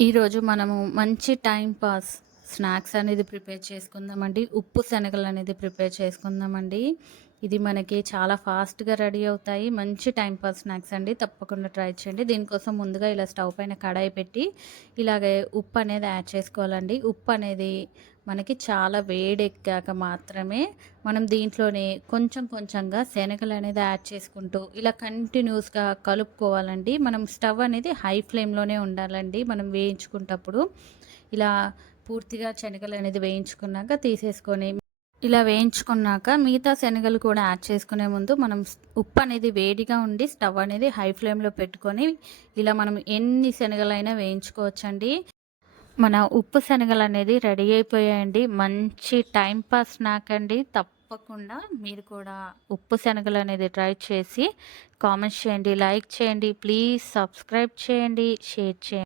ఈరోజు మనము మంచి టైం పాస్ స్నాక్స్ అనేది ప్రిపేర్ చేసుకుందామండి. ఉప్పు శనగలు అనేది ప్రిపేర్ చేసుకుందామండి. ఇది మనకి చాలా ఫాస్ట్‌గా రెడీ అవుతాయి. మంచి టైం పాస్ స్నాక్స్ అండి. తప్పకుండా ట్రై చేయండి. దీనికోసం ముందుగా ఇలా స్టవ్ పైన కడాయి పెట్టి ఇలాగే ఉప్పు అనేది యాడ్ చేసుకోవాలండి. ఉప్పు అనేది మనకి చాలా వేడెక్కాక మాత్రమే మనం దీంట్లోనే కొంచెం కొంచెంగా శనగలు అనేది యాడ్ చేసుకుంటూ ఇలా కంటిన్యూస్‌గా కలుపుకోవాలండి. మనం స్టవ్ అనేది హై ఫ్లేమ్‌లోనే ఉండాలండి మనం వేయించుకుంటప్పుడు. ఇలా పూర్తిగా శనగలు అనేది వేయించుకున్నాక తీసేసుకొని ఇలా వేయించుకున్నాక మిగతా శనగలు కూడా యాడ్ చేసుకునే ముందు మనం ఉప్పు అనేది వేడిగా ఉండి స్టవ్ అనేది హై ఫ్లేమ్‌లో పెట్టుకొని ఇలా మనం ఎన్ని శనగలైనా వేయించుకోవచ్చండి. మన ఉప్పు శనగలనేది రెడీ అయిపోయాయండి. మంచి టైం పాస్ స్నాక్ అండి. తప్పకుండా మీరు కూడా ఉప్పు శనగలనేది ట్రై చేసి కామెంట్స్ చేయండి, లైక్ చేయండి, ప్లీజ్ సబ్స్క్రైబ్ చేయండి, షేర్ చేయండి.